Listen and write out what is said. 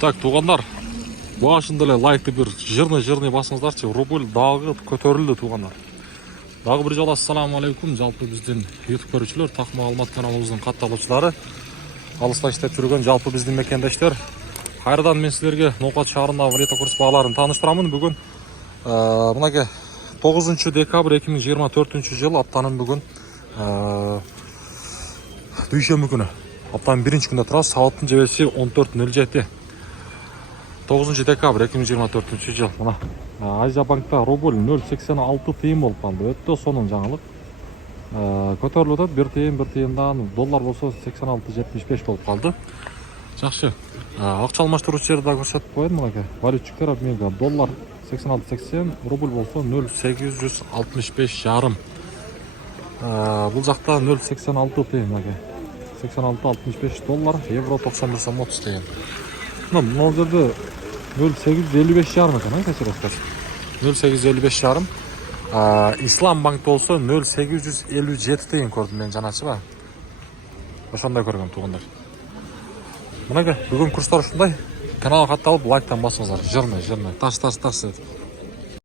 Так, туғандар, башында эле лайкты бир жырный басыңыздарчы. Рубль дагы көтөрүлдү туғандар. Дагы бир жолу ассаламу алейкум. Жалпы биздин YouTube көрүүчүлөр, Такма Алмат каналыбыздын катталуучулары, алыста иштеп жүргөн жалпы биздин мекендештер. Кайрадан мен силерге Ноокат шаарындагы валюта курс бааларын тааныштырамын. Бүгүн мынакей 9 декабрь 2024 жыл аптанын бүгүн дүйшөмбү күнү. Аптанын биринчи күндө турабыз. Сааттын жебеси 14:07. 9 декабрь 2024 жыл. Мына Азия банкта рубль 0,86 тыйын болуп калды. Өтө сонун жаңылык. Көтөрүлүп, 1 тыйындан доллар болсо 86,75 болуп калды. Жакшы. Акча алмаштыруучу жерди да көрсөтүп коеюн. Мынакей валютчиктер обменга доллар 86,80, рубль болсо 0,865,5. Бул жакта 0,86 тыйын, мынакей 86,65 доллар, евро 91,30 деген. Мына жерде 0,855,5 экен, кечиресиз. 0,855,5. Ислам банкта болсо 0,857 тыйын көрдүм мен жаначыбы. Ошондой көргөм туугандар. Мынакей бүгүн курстар ушундай. Каналга катталып, лайктан басыңыздар. Жырный, таш.